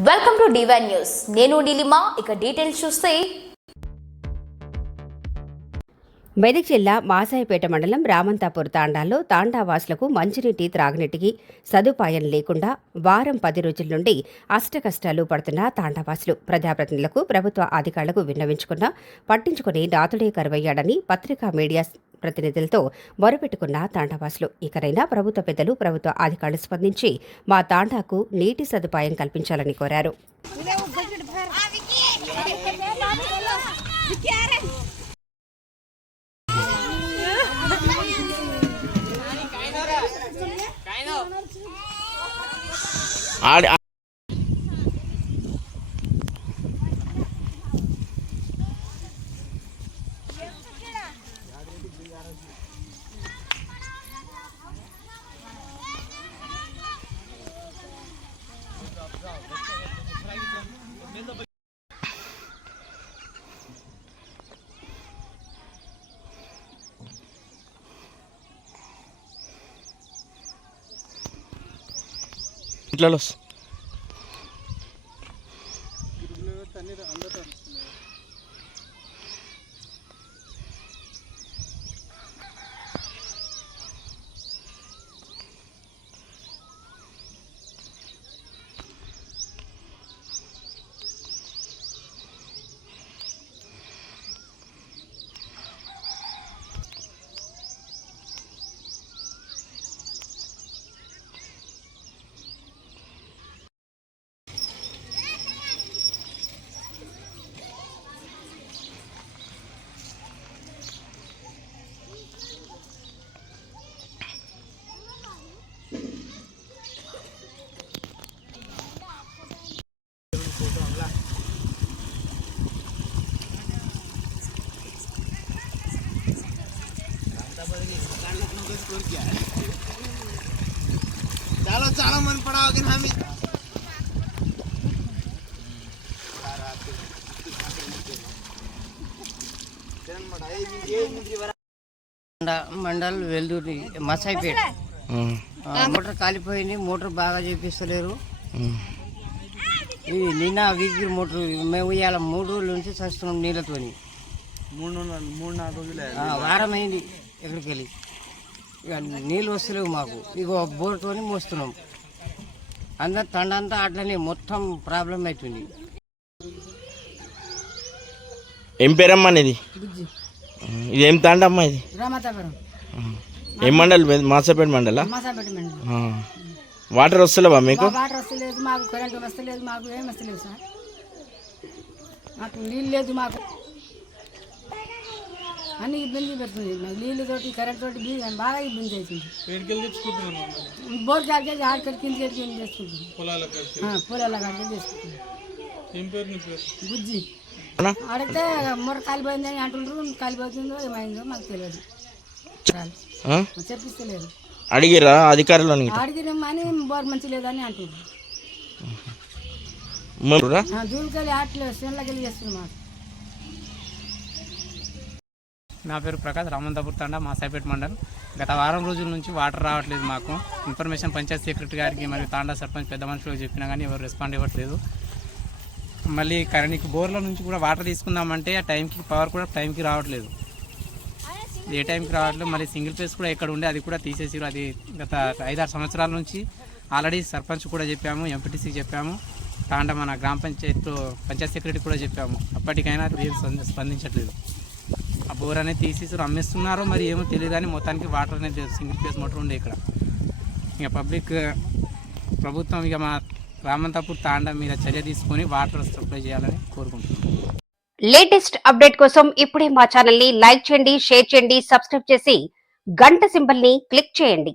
Welcome to divine news నేను నీలిమా ఇక details చూస్తే. మెదక్ జిల్లా మాసాయిపేట మండలం రామంతాపూర్ తాండాల్లో తాండావాసులకు మంచినీటి త్రాగునీటికి సదుపాయం లేకుండా వారం పది రోజుల నుండి అష్టకష్టాలు పడుతున్న తాండావాసులు ప్రజాప్రతినిధులకు ప్రభుత్వ అధికారులకు విన్నవించుకున్నా పట్టించుకుని నాతుడే కరువయ్యాడని పత్రికా మీడియా ప్రతినిధులతో మొరపెట్టుకున్న తాండావాసులు. ఇకనైనా ప్రభుత్వ పెద్దలు ప్రభుత్వ అధికారులు స్పందించి మా తాండాకు నీటి సదుపాయం కల్పించాలని కోరారు. ఆడి ఇట్లా ચાલો ચાલો મન પડાવો કે નામી మండ- మండల్ వెల్దుర్తి మసాయిపేట ఉమ్, ఆ, మోటార్ కాలిపోయింది మోటార్ బాగా చేపిస్తలేరు ఉమ్. ఈ నిన్న వీధి మోటార్ మేము ఇవాళ మూడు రోజుల నుంచి చస్తున్నాం నీళ్ళతోని మూడు మూడు నాలుగు రోజులే ఆ, వారం అయింది ఎక్కడికి వెళ్ళి ఇక నీళ్ళు వస్తలేవు మాకు. ఇక బోర్తోని మోస్తున్నాం. అందరు తండంతా అట్లనే మొత్తం ప్రాబ్లం అవుతుంది ఏం పేరమ్మా ఇది ఇది ఏం తాండమ్మా ఇది. ఏం మండల్? మాసపేట మండలా? మసాపేట మండలం. ఆ. వాటర్ వస్తలేవా మీకు వాటర్ వస్తలేదు మాకు కరెంట్ వస్తలేదు మాకు ఏం వస్తలేదు సార్. మాకు నీళ్ళు లేదు మాకు. అన్ని ఇబ్బంది పెడుతుంది. నీళ్ళు తోటి కరెంట్ తోటి బీ- బాగా ఇబ్బంది అవుతుంది బోర్ కాడికి ఆడికి కింద కింద చేసుకుంటాం పొలాల కాడికి. చేసుకుంటాం బుజ్జి. అన్నా? అడిగితే మొర కాలిపోయిందని అంటుండ్రు. కాలిపోతుందో ఏమైందో మాకు తెలియదు? చెప్పిస్తలేదు అడిగిరా అధికారులను అడిగినాం అని బోర్ మంచి లేదని అంటుండ్రు. మరురా? దూరకెళ్ళి ఆటలు చేనులకెళ్ళి చేస్తున్నాం నా పేరు ప్రకాష్ రామంతాపూర్ తండా మాసాయిపేట మండల్. గత వారం రోజుల నుంచి వాటర్ రావట్లేదు మాకు. ఇన్ఫర్మేషన్ పంచాయత్ సెక్రటరీ గారికి మరియు తాండా సర్పంచ్ పెద్ద మనుషులకు చెప్పినా కానీ ఎవరు రెస్పాండ్ ఇవ్వట్లేదు. మళ్ళీ కరెంట్ బోర్ల నుంచి కూడా వాటర్ తీసుకుందామంటే ఆ టైంకి పవర్ కూడా టైంకి రావట్లేదు. ఏ టైంకి రావట్లేదు మళ్ళీ సింగిల్ ఫేస్ కూడా ఎక్కడ ఉండే అది కూడా తీసేసారు అది గత ఐదారు సంవత్సరాల నుంచి ఆల్రెడీ సర్పంచ్ కూడా చెప్పాము ఎంపీటీసీకి చెప్పాము తాండా మన గ్రామ పంచాయత్ పంచాయత్ సెక్రటరీ కూడా చెప్పాము. అప్పటికైనా స్పందించట్లేదు. బోర్ అనేది తీసేసి అమ్మేస్తున్నారో మరి ఏమో తెలియదు కానీ మొత్తానికి వాటర్ అనేది సింగిల్ ఫేస్ మోటార్ ఉండే ఇక్కడ. ఇక పబ్లిక్ ప్రభుత్వం ఇక మా రామంతాపూర్ తాండా మీద చర్య తీసుకొని వాటర్ సప్లై చేయాలని కోరుకుంటున్నాం. లేటెస్ట్ అప్డేట్ కోసం ఇప్పుడే మా ఛానల్ని లైక్ చేయండి షేర్ చేయండి సబ్స్క్రైబ్ చేసి గంట సింబల్ని క్లిక్ చేయండి.